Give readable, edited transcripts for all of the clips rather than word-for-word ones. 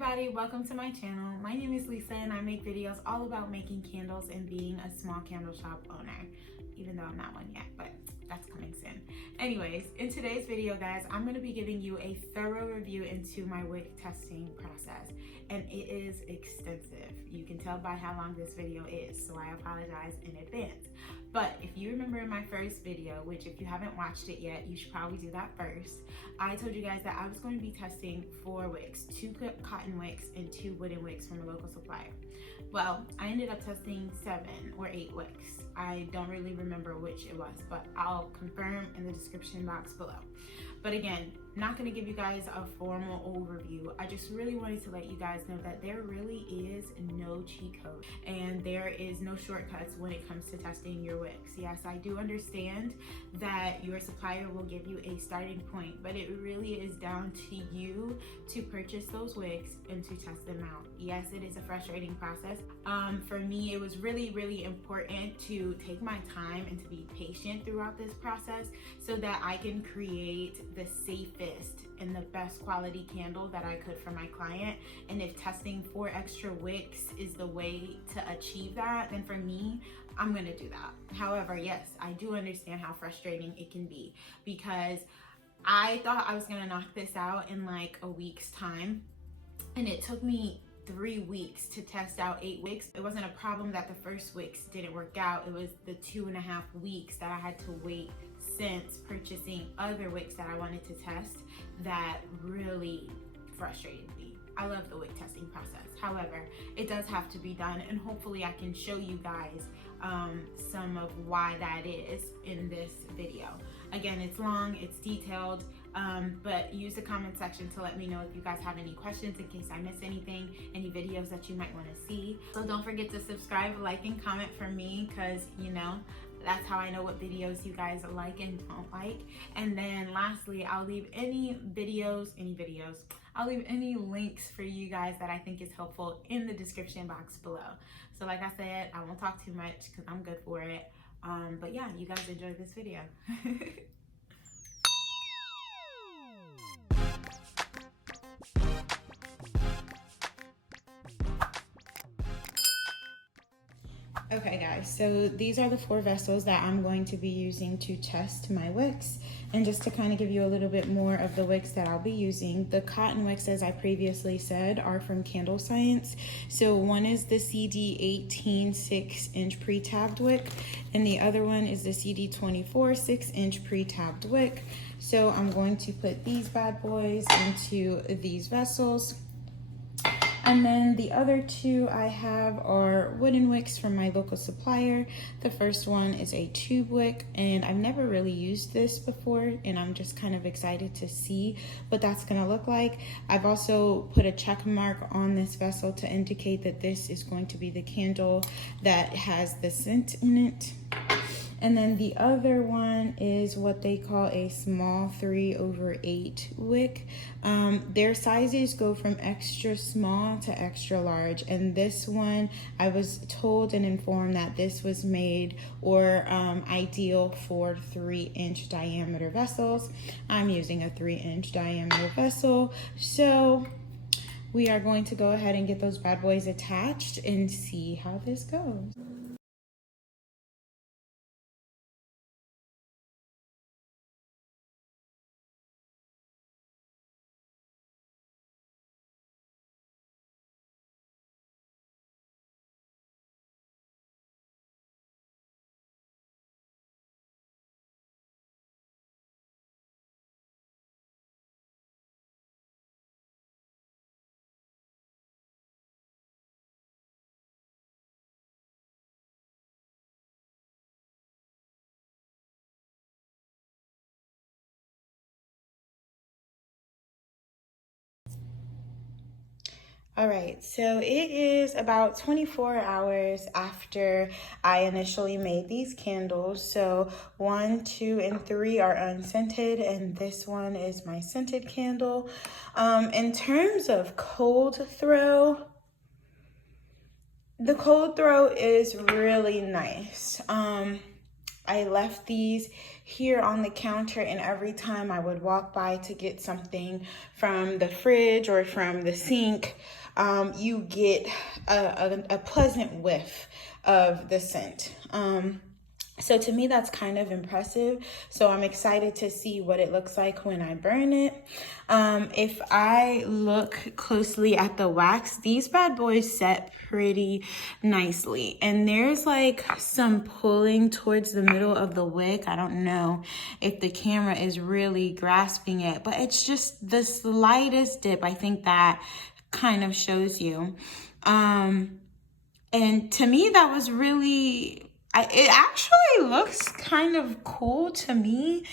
everybody, welcome to my channel. My name is Lisa and I make videos all about making candles and being a small candle shop owner, even though I'm not one yet, but that's coming soon. Anyways, in today's video, guys, I'm going to be giving you a thorough review into my wick testing process, and it is extensive. You can tell by how long this video is, so I apologize in advance. But if you remember in my first video, which if you haven't watched it yet, you should probably do that first, I told you guys that I was going to be testing 4 wicks, 2 cotton wicks and 2 wooden wicks from a local supplier. Well, I ended up testing 7 or 8 wicks. I don't really remember which it was, but I'll confirm in the description box below. But again, not going to give you guys a formal overview. I just really wanted to let you guys know that there really is no cheat code and there is no shortcuts when it comes to testing your wicks. Yes, I do understand that your supplier will give you a starting point, but it really is down to you to purchase those wicks and to test them out. Yes, it is a frustrating process. For me, it was really important to take my time and to be patient throughout this process so that I can create the safest and the best quality candle that I could for my client. And if testing 4 extra wicks is the way to achieve that, then for me, I'm gonna do that. However, yes, I do understand how frustrating it can be because I thought I was gonna knock this out in like a week's time, and it took me 3 weeks to test out 8 wicks. It wasn't a problem that the first wicks didn't work out. It was the 2.5 weeks that I had to wait since purchasing other wicks that I wanted to test that really frustrated me. I love the wick testing process. However, it does have to be done, and hopefully I can show you guys some of why that is in this video. Again, it's long, it's detailed, but use the comment section to let me know if you guys have any questions in case I miss anything, any videos that you might want to see. So don't forget to subscribe, like, and comment for me, because you know, that's how I know what videos you guys like and don't like. And then lastly, I'll leave any links for you guys that I think is helpful in the description box below. So like I said, I won't talk too much because I'm good for it. But yeah, you guys enjoy this video. Okay guys, so these are the 4 vessels that I'm going to be using to test my wicks. And just to kind of give you a little bit more of the wicks that I'll be using, the cotton wicks, as I previously said, are from Candle Science. So one is the CD18 6-inch pre-tabbed wick, and the other one is the CD24 6-inch pre-tabbed wick. So I'm going to put these bad boys into these vessels. And then the other 2 I have are wooden wicks from my local supplier. The first one is a tube wick, and I've never really used this before, and I'm just kind of excited to see what that's gonna look like. I've also put a check mark on this vessel to indicate that this is going to be the candle that has the scent in it. And then the other one is what they call a small 3/8 wick. Their sizes go from extra small to extra large, and this one I was told and informed that this was made or ideal for 3-inch diameter vessels. I'm using a 3-inch diameter vessel, so we are going to go ahead and get those bad boys attached and see how this goes. All right, so it is about 24 hours after I initially made these candles. So 1, 2, and 3 are unscented, and this one is my scented candle. In terms of cold throw, the cold throw is really nice. I left these here on the counter, and every time I would walk by to get something from the fridge or from the sink, you get a pleasant whiff of the scent. So to me, that's kind of impressive. So I'm excited to see what it looks like when I burn it. If I look closely at the wax, these bad boys set pretty nicely. And there's like some pulling towards the middle of the wick. I don't know if the camera is really grasping it, but it's just the slightest dip. I think that kind of shows you. And to me, that was really... it actually looks kind of cool to me.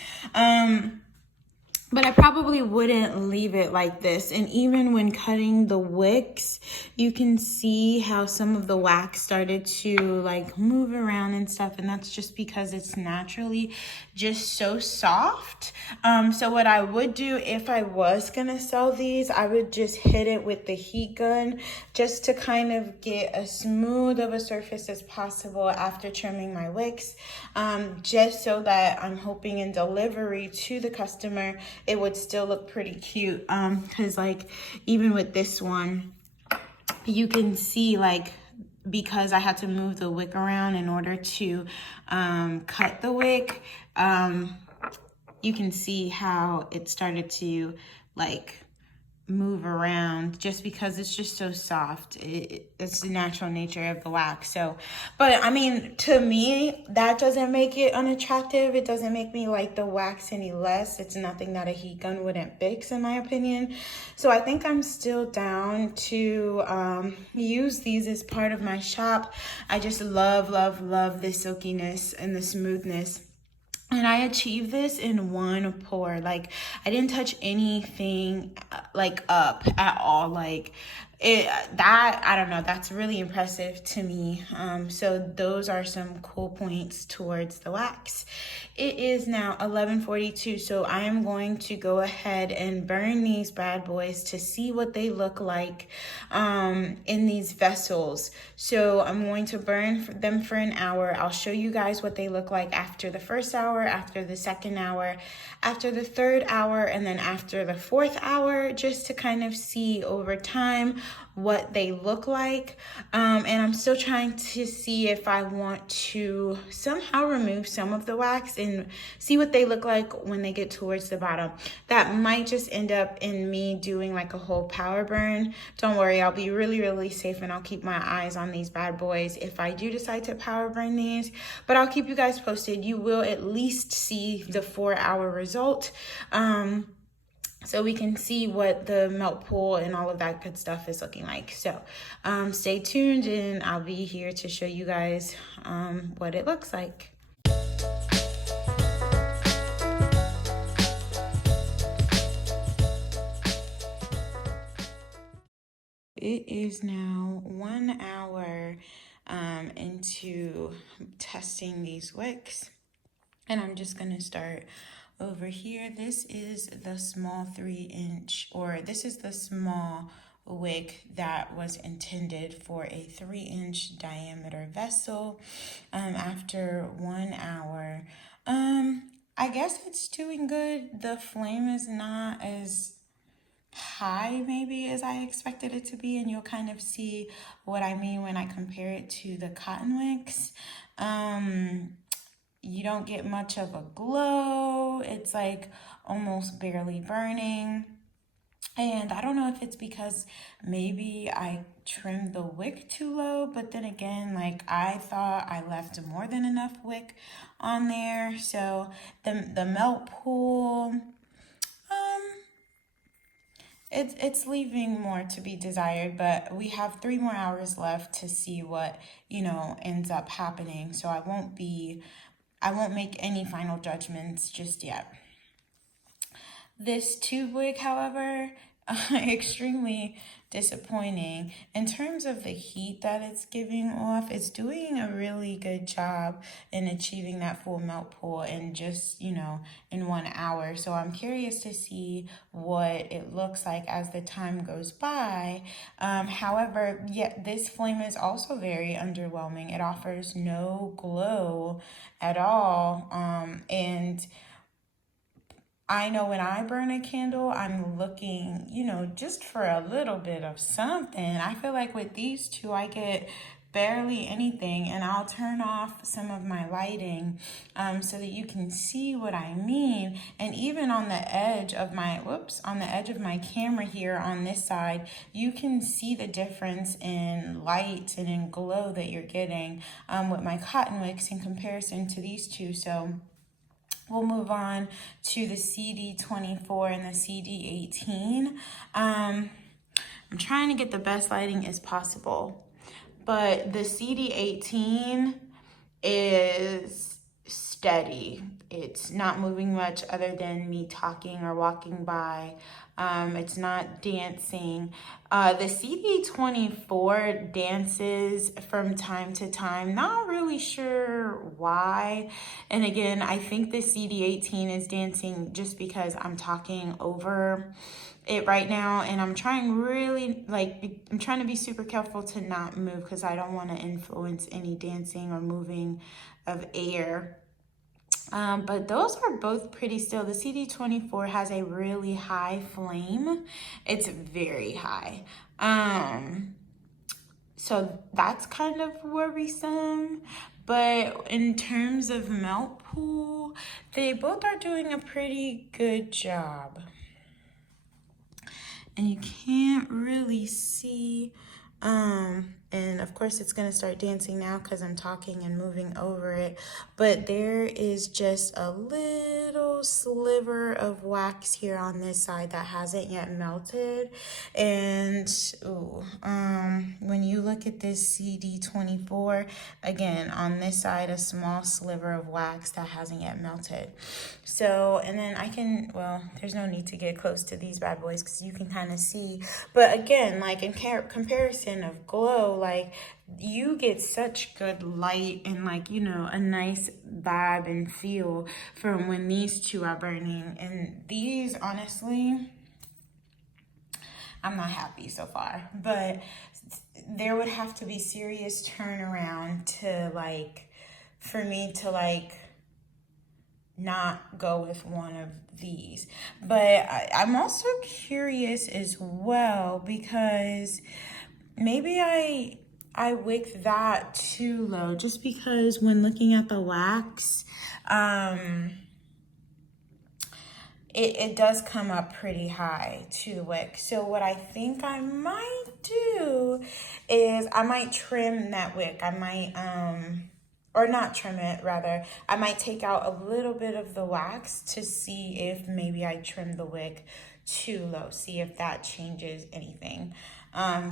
But I probably wouldn't leave it like this. And even when cutting the wicks, you can see how some of the wax started to like move around and stuff. And that's just because it's naturally just so soft. So what I would do if I was gonna sell these, I would just hit it with the heat gun just to kind of get as smooth of a surface as possible after trimming my wicks. Just so that I'm hoping in delivery to the customer, it would still look pretty cute. Because like even with this one, you can see like, because I had to move the wick around in order to cut the wick, you can see how it started to like move around just because it's just so soft. It's the natural nature of the wax. So, but I mean, to me, that doesn't make it unattractive. It doesn't make me like the wax any less. It's nothing that a heat gun wouldn't fix, in my opinion. So I think I'm still down to use these as part of my shop. I just love, love, love the silkiness and the smoothness. And I achieved this in one pour. Like, I didn't touch anything like up at all. Like I don't know, that's really impressive to me. So those are some cool points towards the wax. It is now 11:42, so I am going to go ahead and burn these bad boys to see what they look like in these vessels. So I'm going to burn them for an hour. I'll show you guys what they look like after the first hour, after the second hour, after the third hour, and then after the fourth hour, just to kind of see over time what they look like. And I'm still trying to see if I want to somehow remove some of the wax and see what they look like when they get towards the bottom. That might just end up in me doing like a whole power burn. Don't worry, I'll be really, really safe, and I'll keep my eyes on these bad boys if I do decide to power burn these. But I'll keep you guys posted. You will at least see the 4-hour result. So we can see what the melt pool and all of that good stuff is looking like. So stay tuned, and I'll be here to show you guys what it looks like. It is now 1 hour into testing these wicks, and I'm just gonna start over here. This is the small 3-inch, or this is the small wick that was intended for a 3-inch diameter vessel. After 1 hour, I guess it's doing good. The flame is not as high maybe as I expected it to be, and you'll kind of see what I mean when I compare it to the cotton wicks. You don't get much of a glow. It's like almost barely burning. And I don't know if it's because maybe I trimmed the wick too low, but then again, like I thought I left more than enough wick on there. So the melt pool, it's leaving more to be desired, but we have 3 more hours left to see what, you know, ends up happening. So I won't make any final judgments just yet. This tube wig, however, extremely disappointing. In terms of the heat that it's giving off, it's doing a really good job in achieving that full melt pool in just, in 1 hour. So I'm curious to see what it looks like as the time goes by. However, yeah, this flame is also very underwhelming. It offers no glow at all. And I know when I burn a candle, I'm looking, just for a little bit of something. I feel like with these two, I get barely anything, and I'll turn off some of my lighting so that you can see what I mean. And even on the edge of my, on the edge of my camera here on this side, you can see the difference in light and in glow that you're getting with my cotton wicks in comparison to these two. So we'll move on to the CD24 and the CD18. I'm trying to get the best lighting as possible, but the CD18 is steady. It's not moving much other than me talking or walking by. It's not dancing. The CD24 dances from time to time. Not really sure why. And again, I think the CD18 is dancing just because I'm talking over it right now, and I'm trying I'm trying to be super careful to not move because I don't want to influence any dancing or moving of air. But those are both pretty still. The CD24 has a really high flame. It's very high. So that's kind of worrisome. But in terms of melt pool, they both are doing a pretty good job. And you can't really see, and of course it's gonna start dancing now because I'm talking and moving over it, but there is just a little sliver of wax here on this side that hasn't yet melted. And when you look at this CD24, again, on this side, a small sliver of wax that hasn't yet melted. So, and then there's no need to get close to these bad boys because you can kind of see, but again, like in comparison of glow, like you get such good light and a nice vibe and feel from when these two are burning. And these, honestly, I'm not happy so far, but there would have to be serious turnaround to for me to not go with one of these. But I'm also curious as well because maybe I wicked that too low, just because when looking at the wax, it does come up pretty high to the wick. So what I think I might do is I might trim that wick. I might, or not trim it, rather. I might take out a little bit of the wax to see if maybe I trim the wick too low, see if that changes anything.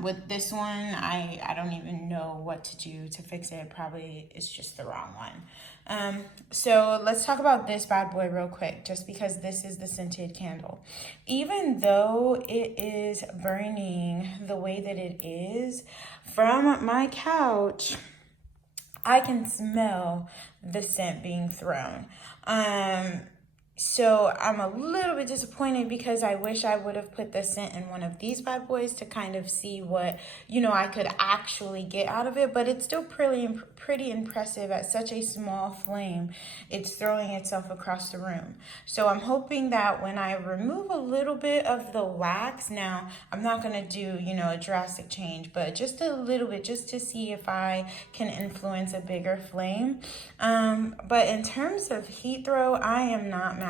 With this one, I don't even know what to do to fix it. Probably it's just the wrong one. So let's talk about this bad boy real quick, just because this is the scented candle. Even though it is burning the way that it is from my couch, I can smell the scent being thrown. So I'm a little bit disappointed because I wish I would have put the scent in one of these bad boys to kind of see what, I could actually get out of it. But it's still pretty impressive at such a small flame. It's throwing itself across the room. So I'm hoping that when I remove a little bit of the wax, now I'm not going to do, a drastic change, but just a little bit, just to see if I can influence a bigger flame. But in terms of heat throw, I am not mad.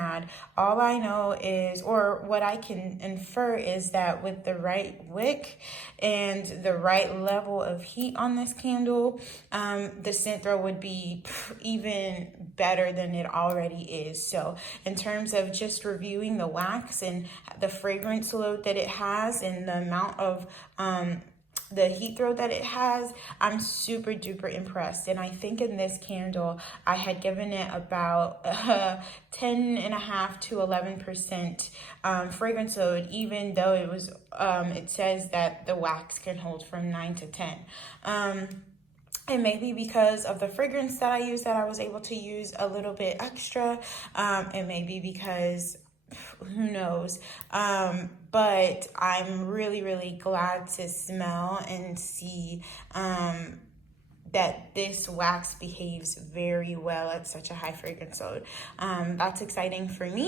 All I know is, or what I can infer is that with the right wick and the right level of heat on this candle, the scent throw would be even better than it already is. So in terms of just reviewing the wax and the fragrance load that it has and the amount of the heat throw that it has, I'm super duper impressed. And I think in this candle, I had given it about 10.5 to 11% fragrance load, even though it was, it says that the wax can hold from 9 to 10. It may be because of the fragrance that I use that I was able to use a little bit extra. It may be because, who knows, but I'm really glad to smell and see that this wax behaves very well at such a high fragrance load. That's exciting for me.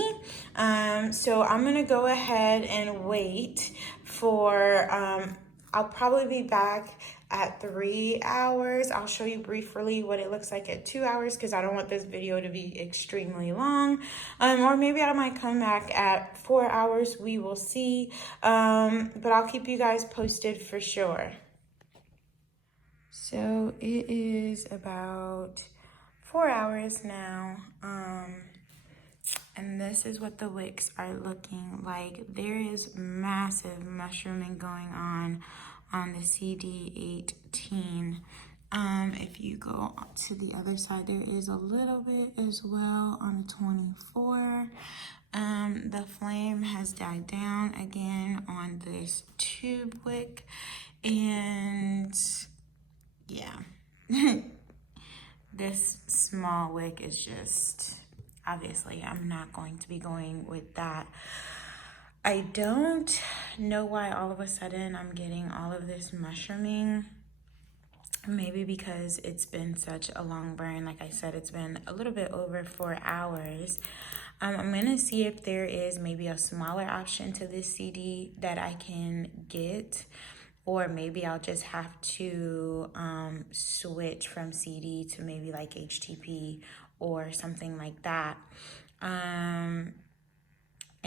So I'm gonna go ahead and wait for, I'll probably be back at 3 hours. I'll show you briefly what it looks like at 2 hours because I don't want this video to be extremely long. Or maybe I might come back at 4 hours. We will see. But I'll keep you guys posted for sure. So it is about 4 hours now. And this is what the wicks are looking like. There is massive mushrooming going on the CD18. If you go to the other side, there is a little bit as well on the 24. The flame has died down again on this tube wick, and yeah, this small wick is just, obviously I'm not going to be going with that. I don't know why all of a sudden I'm getting all of this mushrooming. Maybe because it's been such a long burn. Like I said, it's been a little bit over 4 hours. I'm gonna see if there is maybe a smaller option to this CD that I can get, or maybe I'll just have to switch from CD to maybe like HTP or something like that.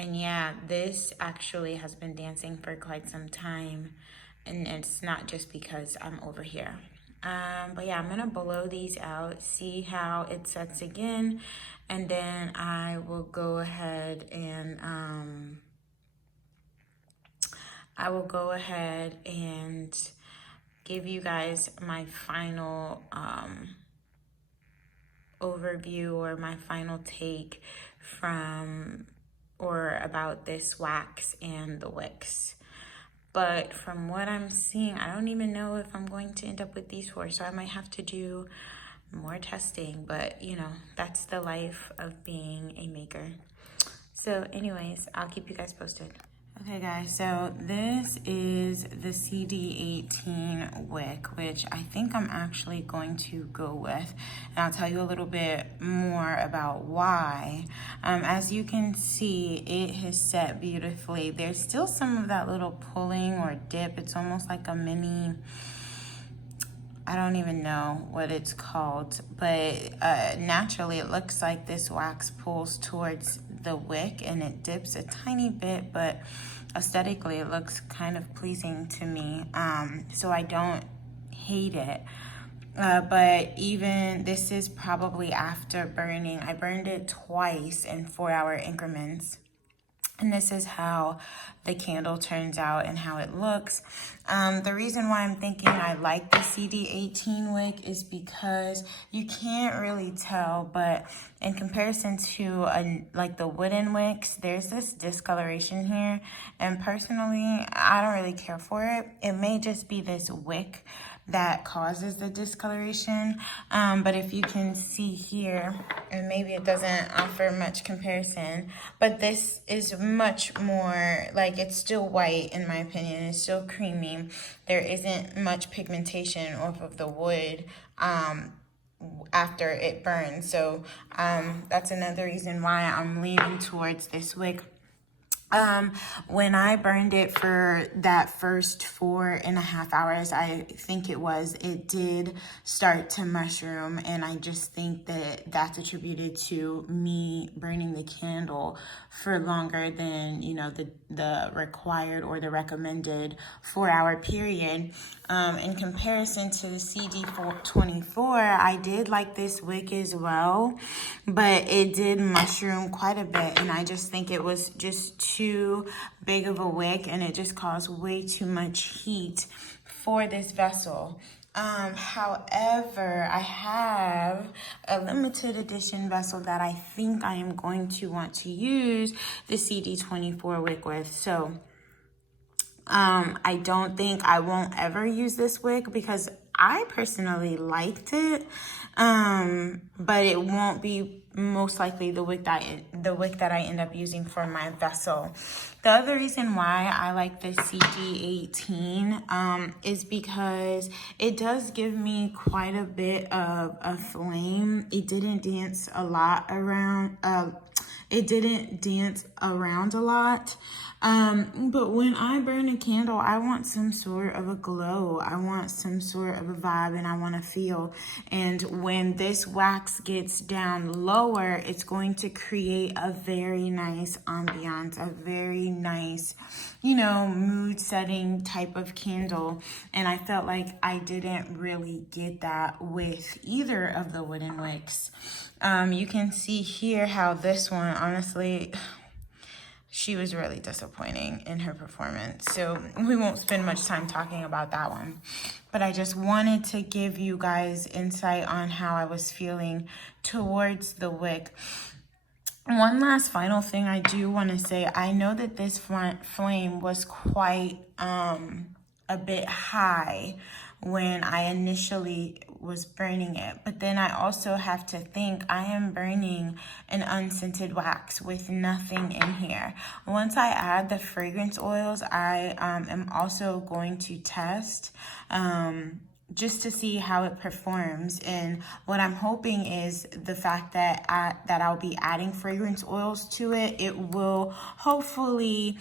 And yeah, this actually has been dancing for quite some time, and it's not just because I'm over here. But yeah, I'm gonna blow these out, see how it sets again, and then I will go ahead and give you guys my final overview or my final take from or about this wax and the wicks. But from what I'm seeing, I don't even know if I'm going to end up with these 4, so I might have to do more testing, but you know, that's the life of being a maker. So anyways, I'll keep you guys posted. Okay guys, so this is the CD18 wick, which I think I'm actually going to go with, and I'll tell you a little bit more about why. As you can see, it has set beautifully. There's still some of that little pulling or dip. It's almost like a mini, I don't even know what it's called, but naturally it looks like this wax pulls towards the wick and it dips a tiny bit, but aesthetically it looks kind of pleasing to me. So I don't hate it. But even this is probably after burning. I burned it twice in 4-hour increments. And this is how the candle turns out and how it looks. The reason why I'm thinking I like the CD18 wick is because you can't really tell, but in comparison to like the wooden wicks, there's this discoloration here. And personally, I don't really care for it. It may just be this wick that causes the discoloration, but if you can see here, and maybe it doesn't offer much comparison, but this is much more, like, it's still white in my opinion. It's still creamy. There isn't much pigmentation off of the wood after it burns. So that's another reason why I'm leaning towards this wick. When I burned it for that first 4.5 hours, I think it did start to mushroom, and I just think that that's attributed to me burning the candle for longer than, you know, the required or the recommended 4-hour period. In comparison to the CD24, I did like this wick as well, but it did mushroom quite a bit, and I just think it was just too big of a wick, and it just caused way too much heat for this vessel. However, I have a limited edition vessel that I think I am going to want to use the CD24 wick with. So I don't think I won't ever use this wick because I personally liked it, but it won't be most likely the wick that I end up using for my vessel. The other reason why I like the CD18 is because it does give me quite a bit of a flame. It didn't dance a lot around. It didn't dance around a lot. But when I burn a candle, I want some sort of a glow. I want some sort of a vibe, and I want to feel. And when this wax gets down lower, it's going to create a very nice ambiance, a very nice, you know, mood setting type of candle. And I felt like I didn't really get that with either of the wooden wicks. You can see here how this one, honestly, she was really disappointing in her performance. So we won't spend much time talking about that one. But I just wanted to give you guys insight on how I was feeling towards the wick. One last final thing I do want to say, I know that this front flame was quite a bit high when I initially was burning it, but then I also have to think I am burning an unscented wax with nothing in here. Once I add the fragrance oils, I am also going to test just to see how it performs. And what I'm hoping is the fact that I'll be adding fragrance oils to it, it will hopefully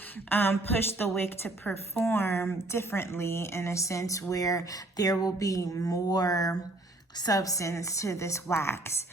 push the wick to perform differently, in a sense where there will be more substance to this wax.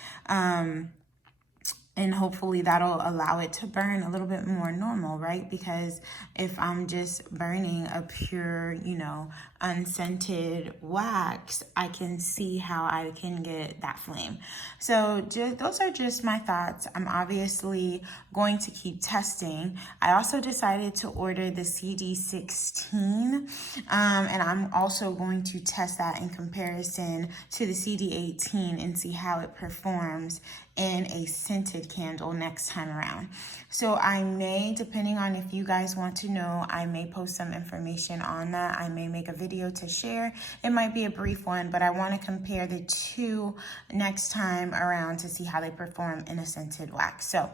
And hopefully that'll allow it to burn a little bit more normal, right? Because if I'm just burning a pure, you know, unscented wax, I can see how I can get that flame. So those are just my thoughts. I'm obviously going to keep testing. I also decided to order the CD16, and I'm also going to test that in comparison to the CD18 and see how it performs in a scented candle next time around. So I may, depending on if you guys want to know, I may post some information on that. I may make a video to share. It might be a brief one, but I want to compare the two next time around to see how they perform in a scented wax. So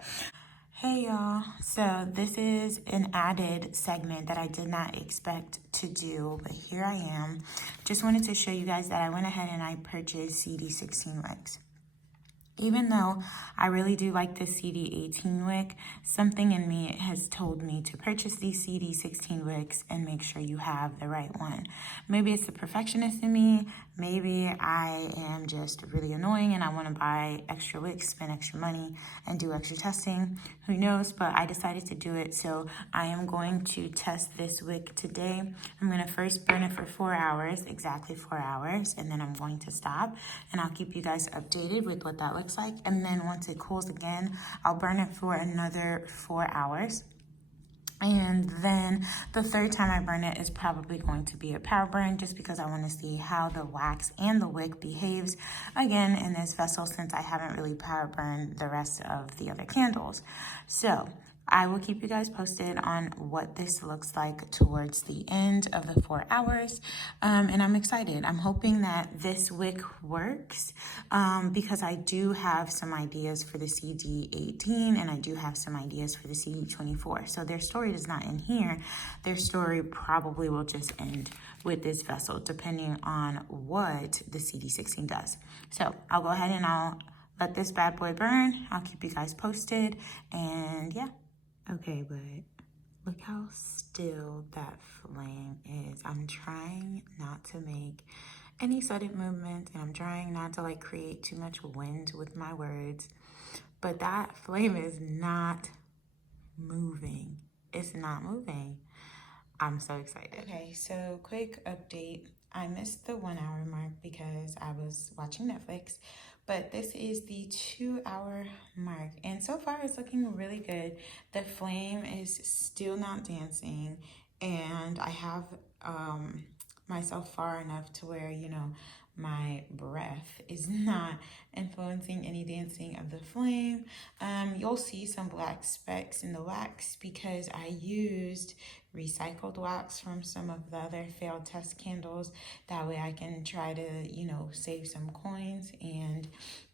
hey y'all, so this is an added segment that I did not expect to do, but here I am. Just wanted to show you guys that I went ahead and I purchased CD16 wicks. Even though I really do like the CD18 wick, something in me has told me to purchase these CD16 wicks and make sure you have the right one. Maybe it's the perfectionist in me. Maybe I am just really annoying and I want to buy extra wicks, spend extra money, and do extra testing. Who knows? But I decided to do it, so I am going to test this wick today. I'm going to first burn it for 4 hours, exactly 4 hours, and then I'm going to stop, and I'll keep you guys updated with what that looks like. And then once it cools again, I'll burn it for another 4 hours. And then the third time I burn it is probably going to be a power burn, just because I want to see how the wax and the wick behaves again in this vessel, since I haven't really power burned the rest of the other candles. So I will keep you guys posted on what this looks like towards the end of the 4 hours. And I'm excited. I'm hoping that this wick works because I do have some ideas for the CD18 and I do have some ideas for the CD24. So their story does not end here. Their story probably will just end with this vessel, depending on what the CD16 does. So I'll go ahead and I'll let this bad boy burn. I'll keep you guys posted, and yeah. Okay, but look how still that flame is. I'm trying not to make any sudden movement, and I'm trying not to like create too much wind with my words, but that flame is not moving. It's not moving. I'm so excited. Okay, so quick update. I missed the 1 hour mark because I was watching Netflix, but this is the 2 hour mark. And so far it's looking really good. The flame is still not dancing, and I have myself far enough to where, you know, my breath is not influencing any dancing of the flame. You'll see some black specks in the wax because I used recycled wax from some of the other failed test candles. That way I can try to, you know, save some coins and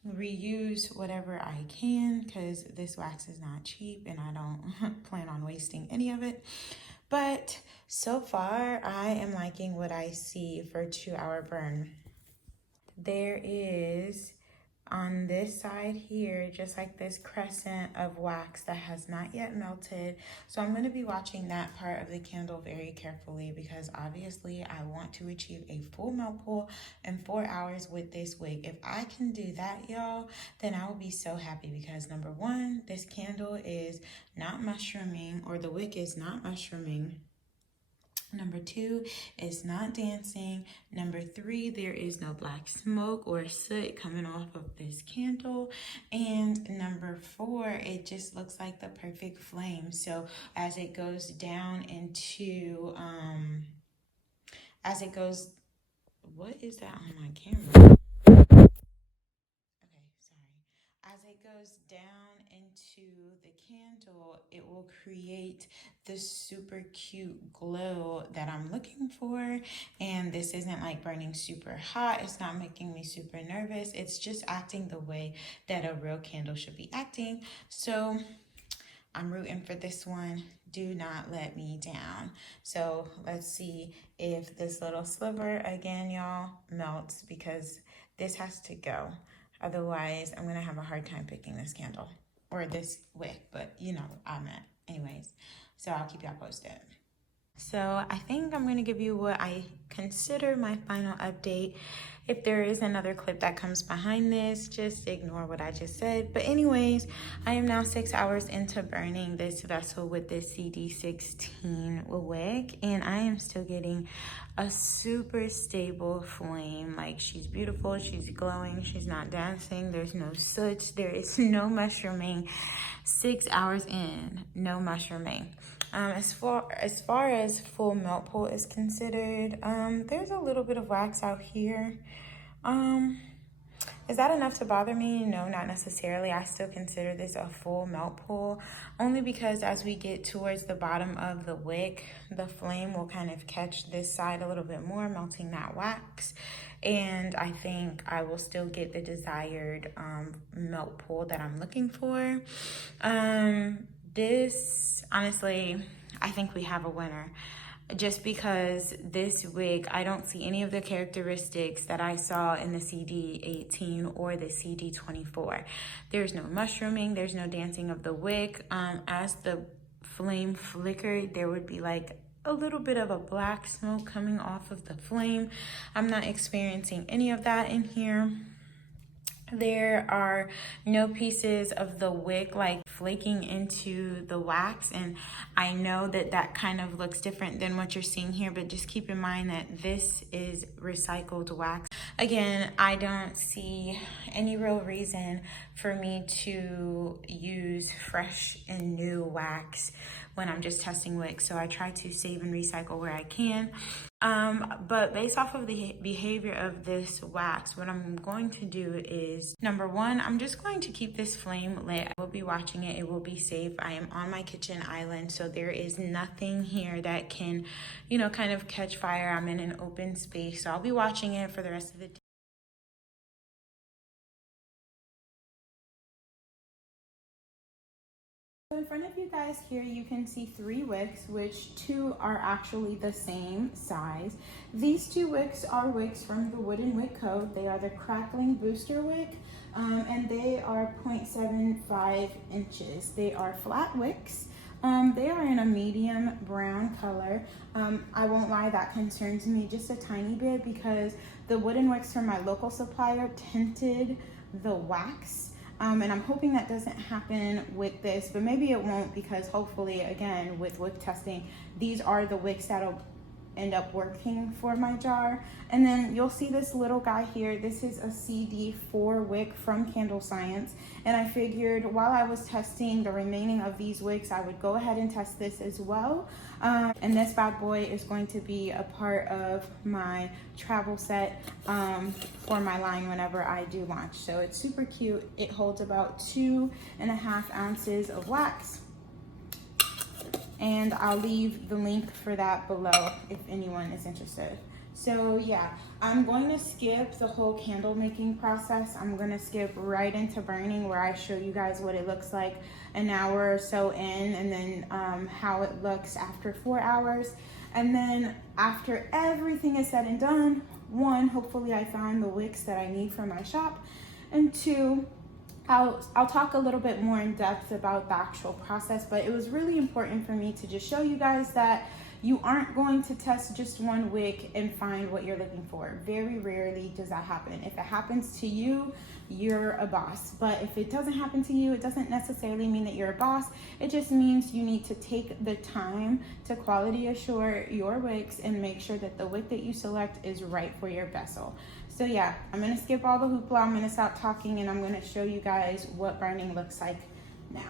reuse whatever I can, because this wax is not cheap and I don't plan on wasting any of it. But so far I am liking what I see for a 2 hour burn. There is on this side here just like this crescent of wax that has not yet melted, so I'm going to be watching that part of the candle very carefully, because obviously I want to achieve a full melt pool in 4 hours with this wig. If I can do that, y'all, then I will be so happy, because number one, this candle is not mushrooming, or the wick is not mushrooming. Number two, it's not dancing. Number three, there is no black smoke or soot coming off of this candle. And number four, it just looks like the perfect flame. So as it goes down into, what is that on my camera? As it goes down into the candle, it will create this super cute glow that I'm looking for. And this isn't like burning super hot. It's not making me super nervous. It's just acting the way that a real candle should be acting. So I'm rooting for this one. Do not let me down. So let's see if this little sliver again, y'all, melts, because this has to go. Otherwise, I'm going to have a hard time picking this candle or this wick, but you know what I meant. Anyways, so I'll keep y'all posted. So I think I'm going to give you what I consider my final update. If there is another clip that comes behind this, just ignore what I just said. But anyways, I am now 6 hours into burning this vessel with this CD16 wick, and I am still getting a super stable flame. Like, she's beautiful, she's glowing, she's not dancing, there's no soot, there is no mushrooming. 6 hours in, no mushrooming. As far as full melt pool is considered, there's a little bit of wax out here. Is that enough to bother me? No, not necessarily. I still consider this a full melt pool, only because as we get towards the bottom of the wick, the flame will kind of catch this side a little bit more, melting that wax. And I think I will still get the desired melt pool that I'm looking for. This, honestly, I think we have a winner. Just because this wig, I don't see any of the characteristics that I saw in the CD18 or the CD24. There's no mushrooming, there's no dancing of the wick. As the flame flickered, there would be like a little bit of a black smoke coming off of the flame. I'm not experiencing any of that in here. There are no pieces of the wick like flaking into the wax, and I know that that kind of looks different than what you're seeing here, but just keep in mind that this is recycled wax. Again, I don't see any real reason for me to use fresh and new wax when I'm just testing wicks, so I try to save and recycle where I can. But based off of the behavior of this wax, what I'm going to do is, number one, I'm just going to keep this flame lit. I will be watching it. It will be safe. I am on my kitchen island, so there is nothing here that can, you know, kind of catch fire. I'm in an open space, so I'll be watching it for the rest of the day. So in front of you guys here, you can see 3 wicks, which 2 are actually the same size. These 2 wicks are wicks from the Wooden Wick Co. They are the Crackling Booster Wick, and they are 0.75 inches. They are flat wicks. They are in a medium brown color. I won't lie, that concerns me just a tiny bit, because the wooden wicks from my local supplier tinted the wax. And I'm hoping that doesn't happen with this, but maybe it won't, because hopefully, again, with wick testing, these are the wicks that'll end up working for my jar. And then you'll see this little guy here. This is a CD4 wick from Candle Science. And I figured while I was testing the remaining of these wicks, I would go ahead and test this as well. And this bad boy is going to be a part of my travel set for my line whenever I do launch. So it's super cute. It holds about 2.5 ounces of wax. And I'll leave the link for that below if anyone is interested. So yeah, I'm going to skip the whole candle making process. I'm going to skip right into burning, where I show you guys what it looks like an hour or so in, and then how it looks after 4 hours. And then after everything is said and done, one, hopefully I found the wicks that I need for my shop, and two, I'll talk a little bit more in depth about the actual process. But it was really important for me to just show you guys that you aren't going to test just one wick and find what you're looking for. Very rarely does that happen. If it happens to you, you're a boss. But if it doesn't happen to you, it doesn't necessarily mean that you're a boss. It just means you need to take the time to quality assure your wicks and make sure that the wick that you select is right for your vessel. So yeah, I'm gonna skip all the hoopla, I'm gonna stop talking, and I'm gonna show you guys what burning looks like now.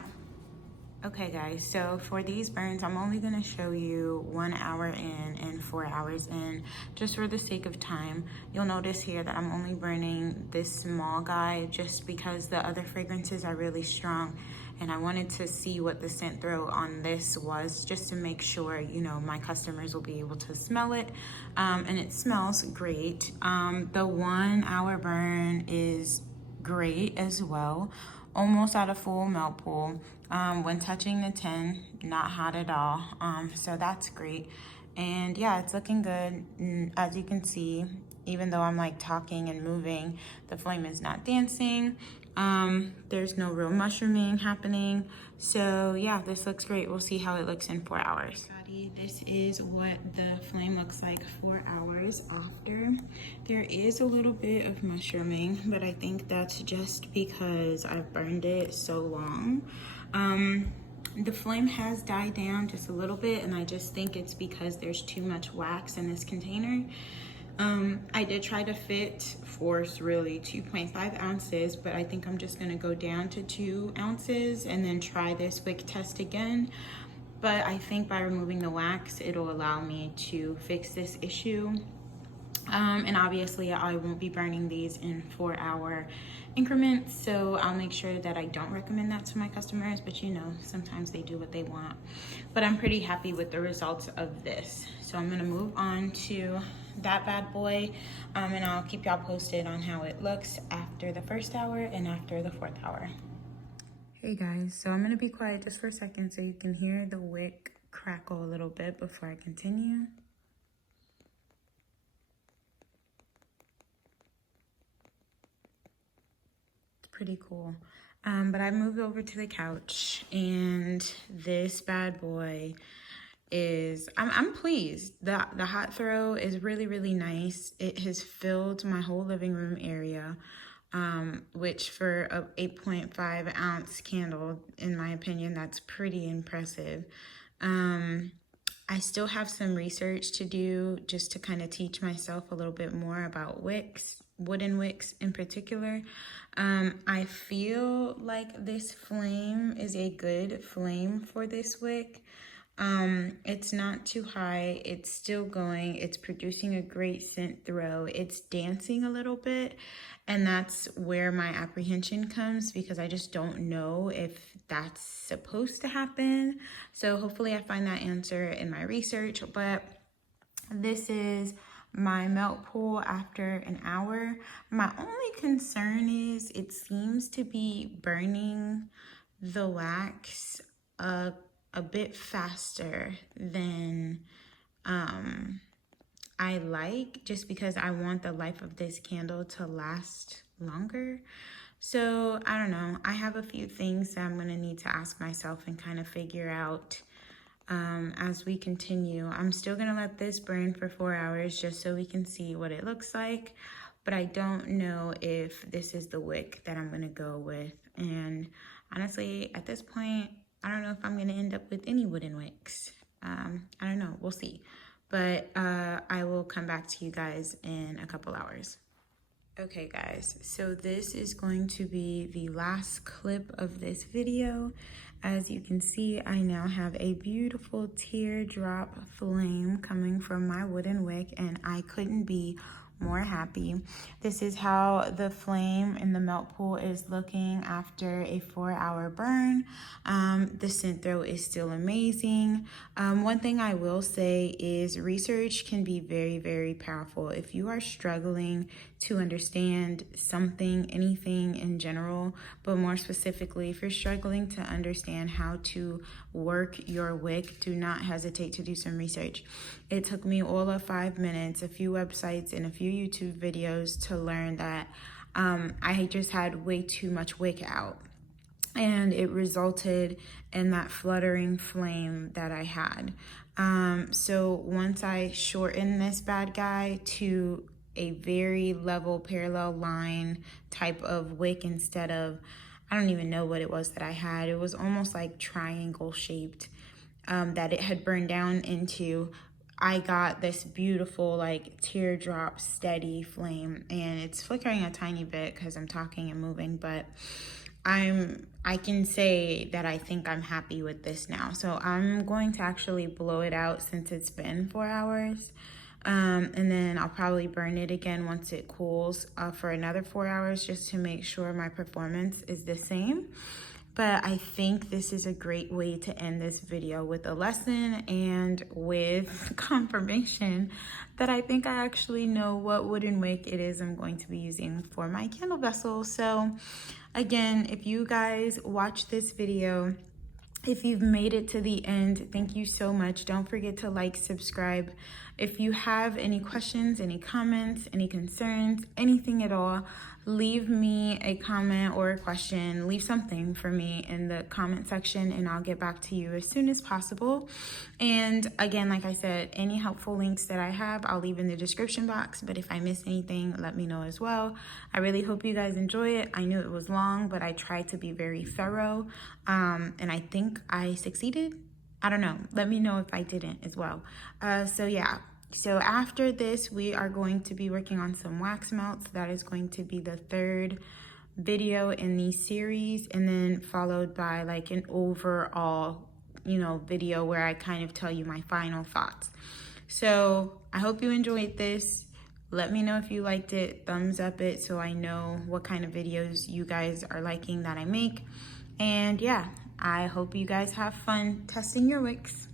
Okay guys, so for these burns, I'm only gonna show you 1 hour in and 4 hours in, just for the sake of time. You'll notice here that I'm only burning this small guy just because the other fragrances are really strong, and I wanted to see what the scent throw on this was, just to make sure, you know, my customers will be able to smell it. And it smells great. The 1 hour burn is great as well, almost at a full melt pool. When touching the 10, not hot at all. So that's great. And yeah, it's looking good. And as you can see, even though I'm like talking and moving, the flame is not dancing. There's no real mushrooming happening. So yeah, this looks great. We'll see how it looks in 4 hours. This is what the flame looks like 4 hours after. There is a little bit of mushrooming, but I think that's just because I've burned it so long. The flame has died down just a little bit, and I just think it's because there's too much wax in this container. I did try to force really 2.5 ounces, but I think I'm just gonna go down to 2 ounces and then try this wick test again. But I think by removing the wax, it'll allow me to fix this issue. And obviously I won't be burning these in 4 hour increments, so I'll make sure that I don't recommend that to my customers, but you know, sometimes they do what they want. But I'm pretty happy with the results of this. So I'm gonna move on to that bad boy, and I'll keep y'all posted on how it looks after the 1st hour and after the 4th hour. Hey guys, so I'm gonna be quiet just for a second so you can hear the wick crackle a little bit before I continue. Pretty cool. But I moved over to the couch, and this bad boy is, I'm pleased. The hot throw is really nice. It has filled my whole living room area, which for a 8.5 ounce candle, in my opinion, that's pretty impressive. I still have some research to do just to kind of teach myself a little bit more about wicks, wooden wicks in particular. I feel like this flame is a good flame for this wick. It's not too high, it's still going, it's producing a great scent throw, it's dancing a little bit, and that's where my apprehension comes, because I just don't know if that's supposed to happen. So hopefully I find that answer in my research. But this is my melt pool after an hour. My only concern is it seems to be burning the wax a bit faster than I like, just because I want the life of this candle to last longer. So I don't know, I have a few things that I'm gonna need to ask myself and kind of figure out as we continue. I'm still gonna let this burn for 4 hours just so we can see what it looks like, but I don't know if this is the wick that I'm gonna go with. And honestly, at this point, I don't know if I'm gonna end up with any wooden wicks. I don't know, we'll see. but I will come back to you guys in a couple hours. Okay guys, so this is going to be the last clip of this video. As you can see, I now have a beautiful teardrop flame coming from my wooden wick, and I couldn't be more happy. This is how the flame in the melt pool is looking after a 4-hour burn. The scent throw is still amazing. One thing I will say is research can be very, very powerful. If you are struggling to understand something, anything in general, but more specifically, if you're struggling to understand how to work your wick, do not hesitate to do some research. It took me all of 5 minutes, a few websites, and a few YouTube videos to learn that I just had way too much wick out. And it resulted in that fluttering flame that I had. So once I shortened this bad guy to a very level parallel line type of wick instead of, I don't even know what it was that I had. It was almost like triangle shaped that it had burned down into. I got this beautiful like teardrop steady flame, and it's flickering a tiny bit because I'm talking and moving, but I can say that I think I'm happy with this now. So I'm going to actually blow it out since it's been 4 hours. And then I'll probably burn it again once it cools for another 4 hours, just to make sure my performance is the same. But I think this is a great way to end this video, with a lesson and with confirmation that I think I actually know what wooden wick it is I'm going to be using for my candle vessel. So again, if you guys watch this video, if you've made it to the end, thank you so much. Don't forget to like, subscribe. If you have any questions, any comments, any concerns, anything at all, leave me a comment or a question. Leave something for me in the comment section, and I'll get back to you as soon as possible. And again, like I said, any helpful links that I have, I'll leave in the description box. But if I miss anything, let me know as well. I really hope you guys enjoy it. I knew it was long, but I tried to be very thorough. And I think I succeeded. I don't know. Let me know if I didn't as well. So yeah. So after this, we are going to be working on some wax melts. That is going to be the third video in the series, and then followed by like an overall, video where I kind of tell you my final thoughts. So I hope you enjoyed this. Let me know if you liked it. Thumbs up it so I know what kind of videos you guys are liking that I make. And yeah, I hope you guys have fun testing your wicks.